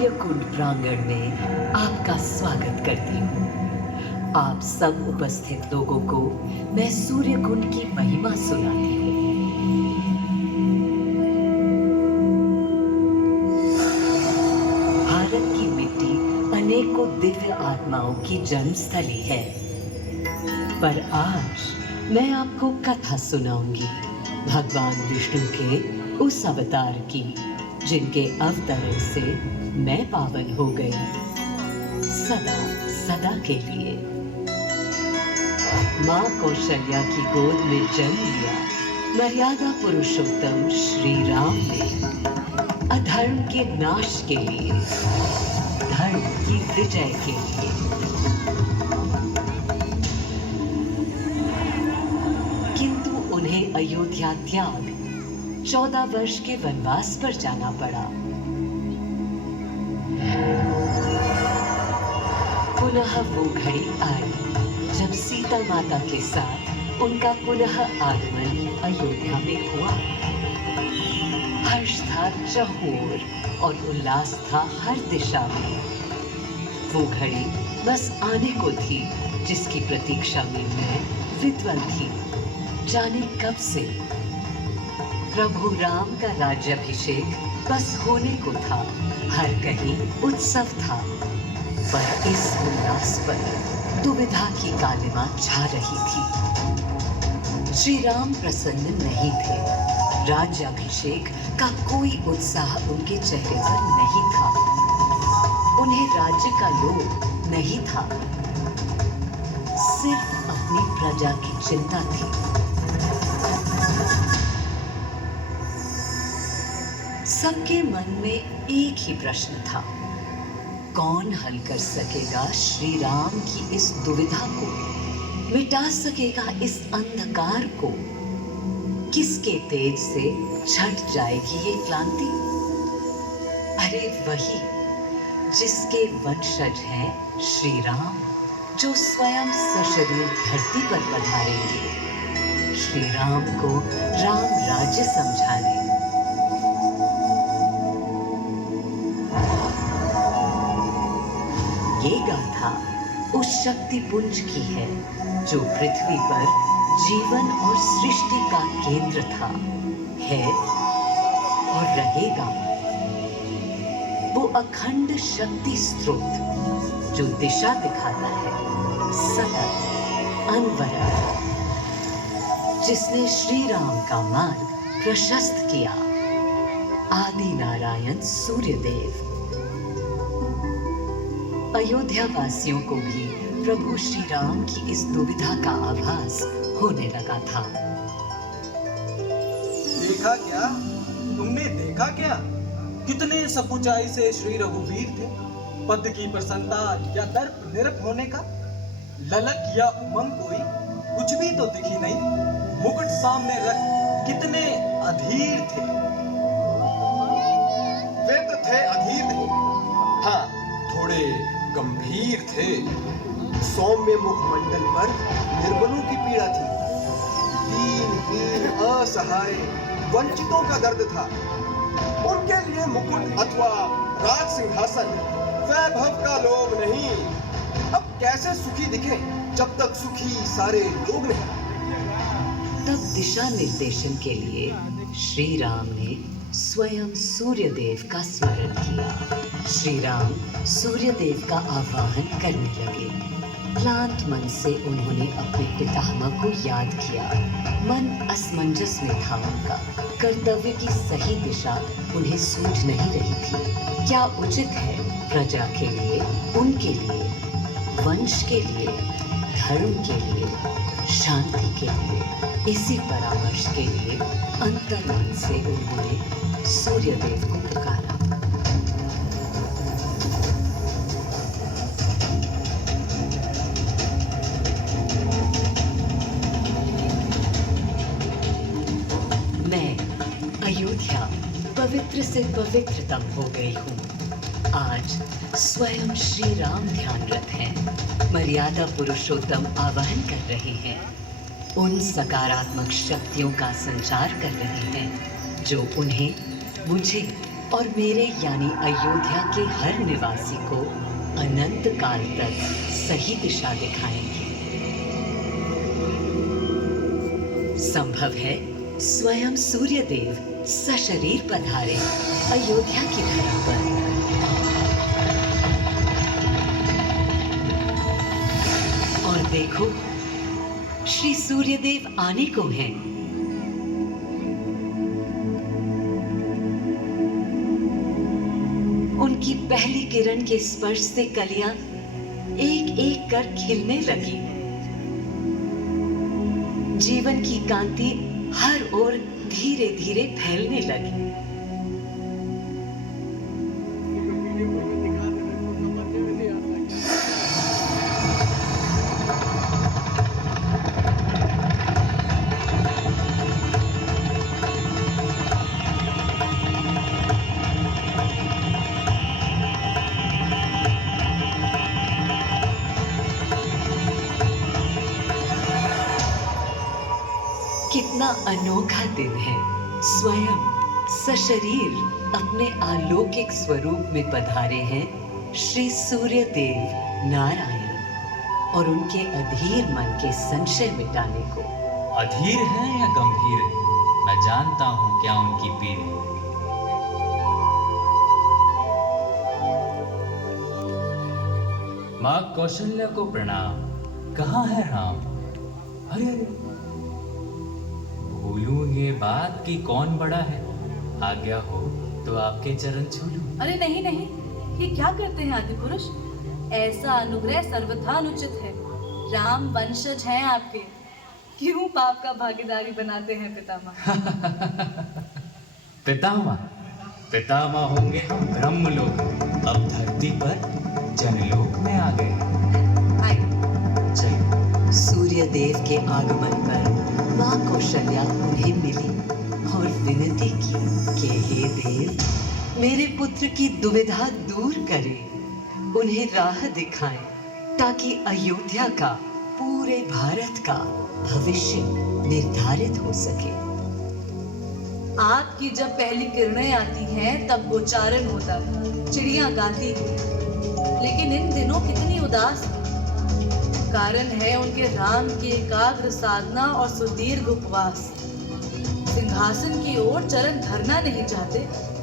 सूर्यकुंड प्रांगण में आपका स्वागत करती हूँ। आप सब उपस्थित लोगों को मैं सूर्यकुंड की महिमा सुनाती हूँ। भारत की मिट्टी अनेकों दिव्य आत्माओं की जन्मस्थली है, पर आज मैं आपको कथा सुनाऊंगी भगवान विष्णु के उस अवतार की, जिनके अवतरण से मैं पावन हो गई सदा सदा के लिए। माँ कौशल्या की गोद में जन्म लिया मर्यादा पुरुषोत्तम श्री राम ने अधर्म के नाश के लिए, धर्म की विजय के लिए। किंतु उन्हें अयोध्या त्याग 14 वर्ष के वनवास पर जाना पड़ा। पुनः वो घड़ी आई जब सीता माता के साथ उनका पुनः आगमन अयोध्या में हुआ। हर्ष था चहुओर और उल्लास था हर दिशा में। वो घड़ी बस आने को थी जिसकी प्रतीक्षा में मैं विद्वल थी, जाने कब से। प्रभु राम का राज्याभिषेक बस होने को था, हर कहीं उत्सव था, पर इस उल्लास पर दुविधा की कालिमा छा रही थी। श्री राम प्रसन्न नहीं थे। राज्याभिषेक का कोई उत्साह उनके चेहरे पर नहीं था। उन्हें राज्य का लोभ नहीं था, सिर्फ अपनी प्रजा की चिंता थी। सबके मन में एक ही प्रश्न था, कौन हल कर सकेगा श्री राम की इस दुविधा को, मिटा सकेगा इस अंधकार को? किसके तेज से छट जाएगी ये क्लांति? अरे वही जिसके वंशज हैं श्री राम, जो स्वयं सशरीर धरती पर पधारेंगे श्री राम को राम राज्य समझाने। ये गाथा उस शक्ति पुंज की है जो पृथ्वी पर जीवन और सृष्टि का केंद्र था, है और रहेगा। वो अखंड शक्ति स्रोत जो दिशा दिखाता है सतत अनवरत, जिसने श्री राम का मार्ग प्रशस्त किया, आदि नारायण सूर्यदेव। अयोध्या वासियों को भी प्रभु श्री राम की इस दुविधा का आभास होने लगा था। देखा क्या? तुमने देखा क्या? कितने सकुचाई से श्री रघुवीर थे। पद की प्रसन्नता या दर्प निरप होने का ललक या उमंग कोई कुछ भी तो दिखी नहीं। मुकुट सामने रख कितने अधीर थे। वे तो थे अधीर नहीं, हाँ थोड़े गंभीर थे। सौम्य मुखमंडल पर निर्बलों की पीड़ा थी, दीनहीन असहाय वंचितों का दर्द था। उनके लिए मुकुट अथवा राज सिंहासन वैभव का लोभ नहीं। अब कैसे सुखी दिखे जब तक सुखी सारे लोग नहीं। तब दिशा निर्देशन के लिए श्री राम ने स्वयं सूर्यदेव का स्मरण किया। श्री राम सूर्यदेव का आवाहन करने लगे। क्लांत मन से उन्होंने अपने पितामह को याद किया। मन असमंजस में था उनका। कर्तव्य की सही दिशा उन्हें सूझ नहीं रही थी। क्या उचित है प्रजा के लिए, उनके लिए, वंश के लिए, धर्म के लिए, शांति के लिए? इसी परामर्श के लिए अंतर्मन से उन्होंने सूर्यदेव को पुकारा। मैं अयोध्या पवित्र से पवित्रतम हो गई हूँ। आज स्वयं श्री राम ध्यानरत हैं, मर्यादा पुरुषोत्तम आवाहन कर रहे हैं, उन सकारात्मक शक्तियों का संचार कर रहे हैं जो उन्हें, मुझे और मेरे यानी अयोध्या के हर निवासी को अनंत काल तक सही दिशा दिखाएंगे। संभव है स्वयं सूर्यदेव सशरीर पधारे अयोध्या की धरा पर। और देखो, श्री सूर्यदेव आने को हैं। उनकी पहली किरण के स्पर्श से कलियां एक एक कर खिलने लगी। जीवन की कांति हर ओर धीरे धीरे फैलने लगी। कितना अनोखा दिन है। स्वयं सशरीर अपने अलौकिक स्वरूप में पधारे हैं श्री सूर्यदेव नारायण और उनके अधीर मन के संशय मिटाने को। अधीर है या गंभीर है, मैं जानता हूं क्या उनकी पीड़ है। माँ कौशल्या को प्रणाम। कहाँ है राम? अरे भूलूं ये बात कि कौन बड़ा है। आज्ञा हो तो आपके चरण छू लूं। अरे नहीं नहीं, ये क्या करते हैं आदि पुरुष? ऐसा अनुग्रह सर्वथा अनुचित है। राम वंशज हैं आपके, क्यों पाप का भागीदारी बनाते हैं पितामह? पितामह पितामह होंगे हम ब्रह्मलोक, अब धरती पर जनलोक में आ गए। चलिए। सूर्यदेव के आगमन पर माँ कौशल्या उन्हें मिली और विनती की कि हे देव, मेरे पुत्र की दुविधा दूर करें, उन्हें राह दिखाएं ताकि अयोध्या का, पूरे भारत का भविष्य निर्धारित हो सके। आपकी जब पहली किरणें आती हैं तब उच्चारण होता है, चिड़ियां गाती हैं, लेकिन इन दिनों कितनी उदास है। कारण है उनके राम की एकाग्र साधना और सुदीर्घ उपवास। सिंहासन की ओर चरण धरना नहीं चाहते,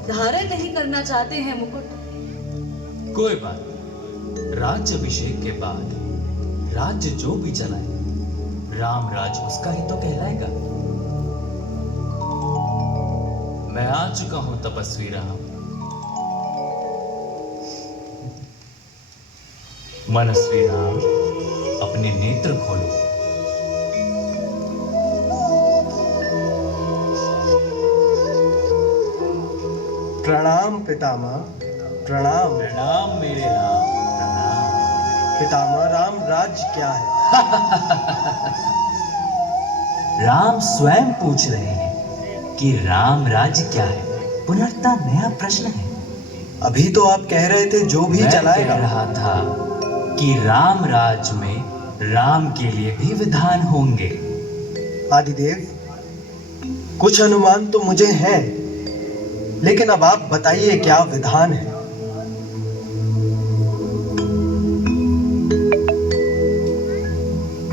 धारण नहीं करना चाहते हैं मुकुट। कोई बात नहीं, राज्य अभिषेक के बाद राज्य जो भी चलाए, राम राज उसका ही तो कहलाएगा। मैं आ चुका हूं तपस्वी राम। मनस्वी राम, अपने नेत्र खोलो। प्रणाम पितामह, प्रणाम। प्रणाम मेरे राम, प्रणाम। पितामह, राम राज्य क्या है? राम स्वयं पूछ रहे हैं कि राम राज्य क्या है। पुनर्ता नया प्रश्न है। अभी तो आप कह रहे थे जो भी मैं चलाएगा। कह रहा था कि राम राज्य में राम के लिए भी विधान होंगे। आदिदेव, कुछ अनुमान तो मुझे है, लेकिन अब आप बताइए क्या विधान है?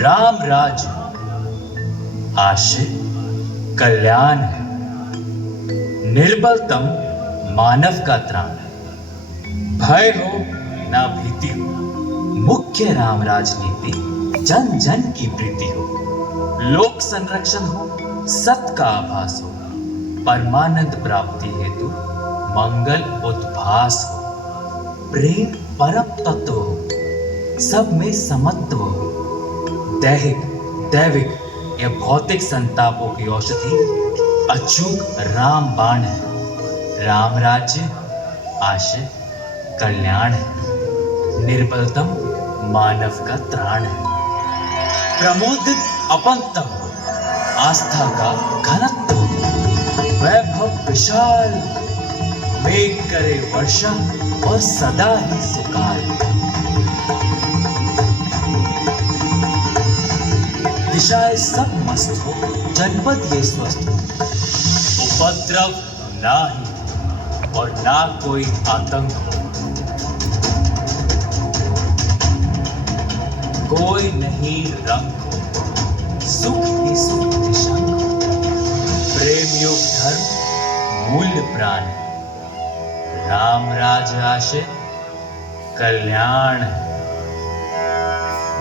राम राज्य आशय कल्याण है, निर्बलतम मानव का त्राण है। भय हो ना भीति हो, मुख्य राम राजनीति जन जन की प्रीति हो। लोक संरक्षण हो, सत का आभास हो, परमानंद प्राप्ति हेतु मंगल उद्भास हो। प्रेम परम तत्व हो, सब में समत्व हो। दैहिक दैविक या भौतिक संतापों की औषधि अचूक राम बाण है। राम राज्य आशय कल्याण है, निर्बलतम मानव का त्राण है। प्रमोदित अपंतम हो, आस्था का घनत्व हो। वैभव विशाल, मेघ करे वर्षा और सदा ही सुकाल। दिशाएं सब मस्त हो, जनपद ये स्वस्थ हो। उपद्रव नाही, और ना कोई आतंक हो। कोई नहीं रंग हो, सुख ही सुख निशंक हो। प्रेम योग धर्म मूल्य प्राण है, राम राज आशय कल्याण है।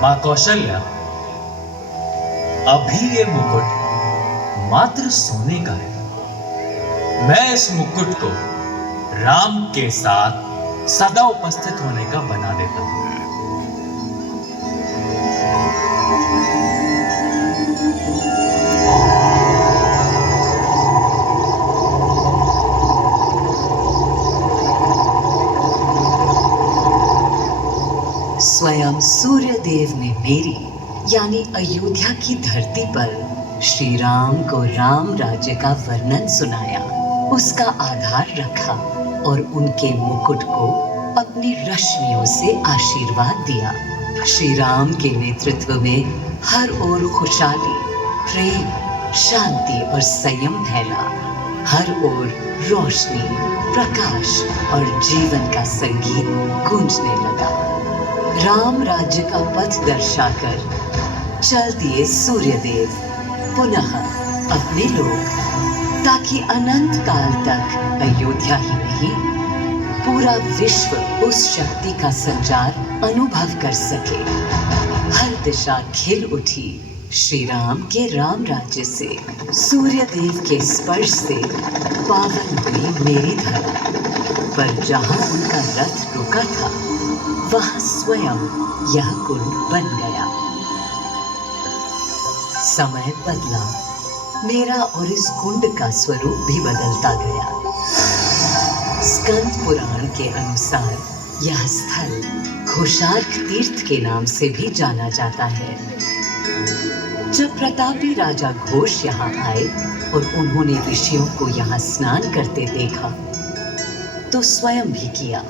मां कौशल्या, अभी ये मुकुट मात्र सोने का है। मैं इस मुकुट को राम के साथ सदा उपस्थित होने का बना देता हूं। स्वयं सूर्यदेव ने मेरी यानी अयोध्या की धरती पर श्री राम को राम राज्य का वर्णन सुनाया, उसका आधार रखा और उनके मुकुट को अपनी रश्मियों से आशीर्वाद दिया। श्री राम के नेतृत्व में हर ओर खुशहाली, प्रेम, शांति और संयम फैला। हर ओर रोशनी, प्रकाश और जीवन का संगीत गूंजने लगा। राम राज्य का पथ दर्शाकर चल दिए सूर्यदेव पुनः अपने लोक, ताकि अनंत काल तक अयोध्या ही नहीं पूरा विश्व उस शक्ति का संचार अनुभव कर सके। हर दिशा खिल उठी श्री राम के राम राज्य से। सूर्यदेव के स्पर्श से पावन हुई मेरी धरा, पर जहां उनका रथ रुका था वहां स्वयं यह कुंड बन गया। समय बदला, मेरा और इस कुंड का स्वरूप भी बदलता गया। स्कंद पुराण के अनुसार यह स्थल घोषार्क तीर्थ के नाम से भी जाना जाता है। जब प्रतापी राजा घोष यहाँ आए और उन्होंने ऋषियों को यहाँ स्नान करते देखा तो स्वयं भी किया,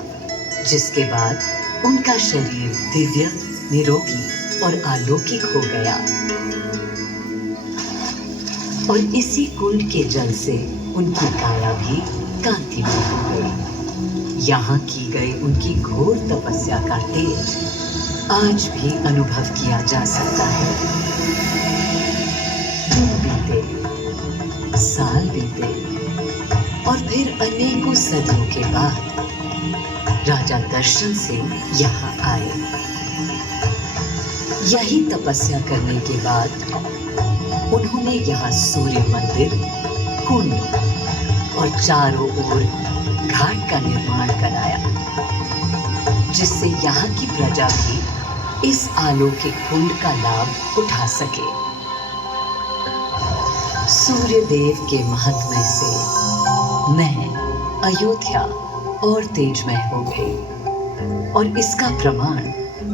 जिसके बाद उनका शरीर दिव्य, निरोगी और अलौकिक हो गया। और इसी कुंड के जल से उनकी काया भी कांतिमय हो गई। यहाँ की गई उनकी घोर तपस्या का तेज आज भी अनुभव किया जा सकता है। दिन बीते, साल बीते और फिर अनेकों सदियों के बाद राजा दर्शन से यहाँ आए। यही तपस्या करने के बाद उन्होंने यहाँ सूर्य मंदिर, कुंड और चारों ओर घाट का निर्माण कराया, जिससे यहाँ की प्रजा भी इस अलौकिक कुंड का लाभ उठा सके। सूर्यदेव के महात्म्य से मैं अयोध्या और तेजमय हो गई, और इसका प्रमाण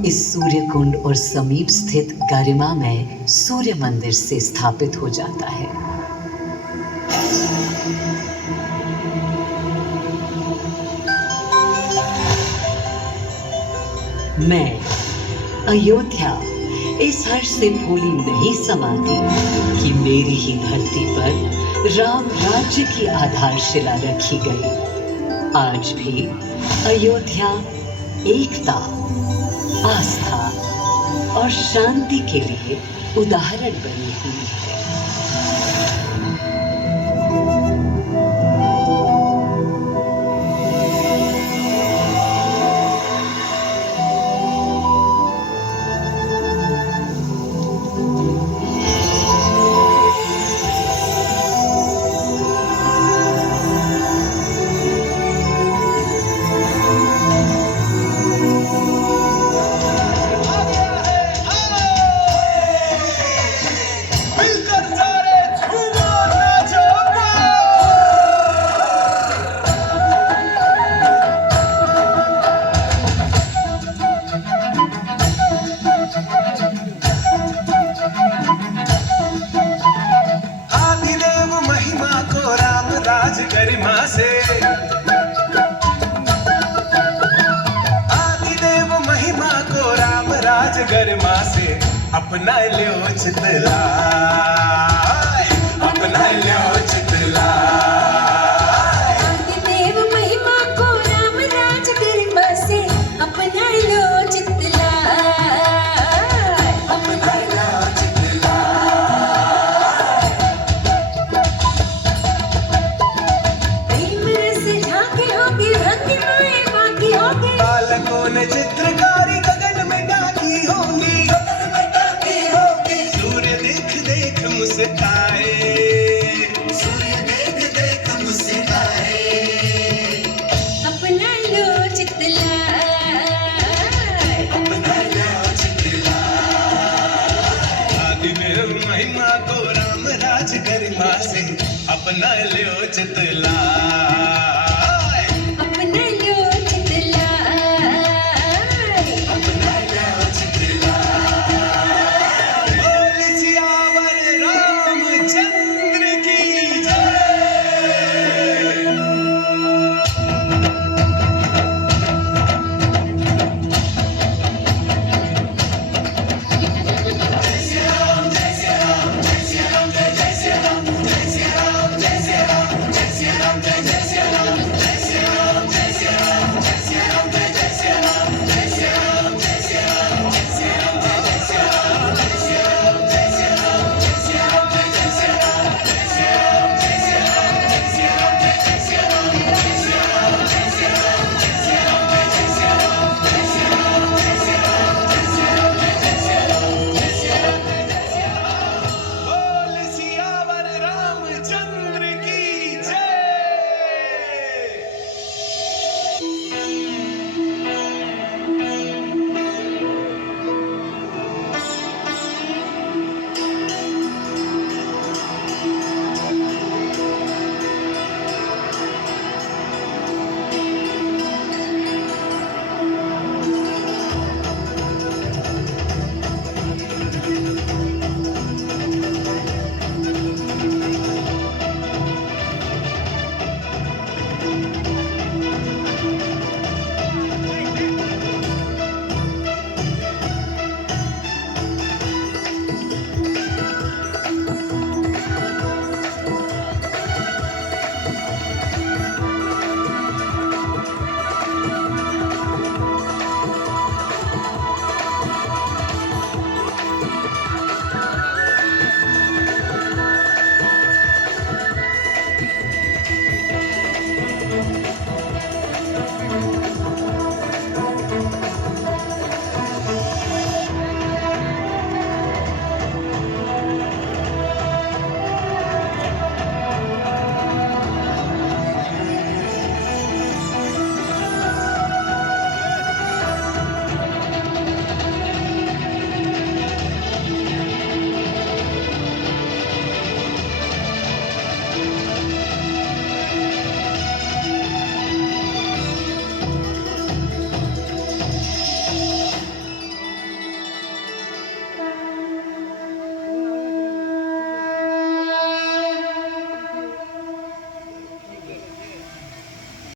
इस सूर्य कुंड और समीप स्थित गरिमा में सूर्य मंदिर से स्थापित हो जाता है। मैं अयोध्या इस हर्ष से भूली नहीं समाती कि मेरी ही धरती पर राम राज्य की आधारशिला रखी गई। आज भी अयोध्या एकता, आस्था और शांति के लिए उदाहरण बनी हुई है। गरिमा से आदिदेव महिमा को राम राज गरिमा से अपना लो चितलाय, अपना लो चितलाय। आदिदेव महिमा अपना लियो चितला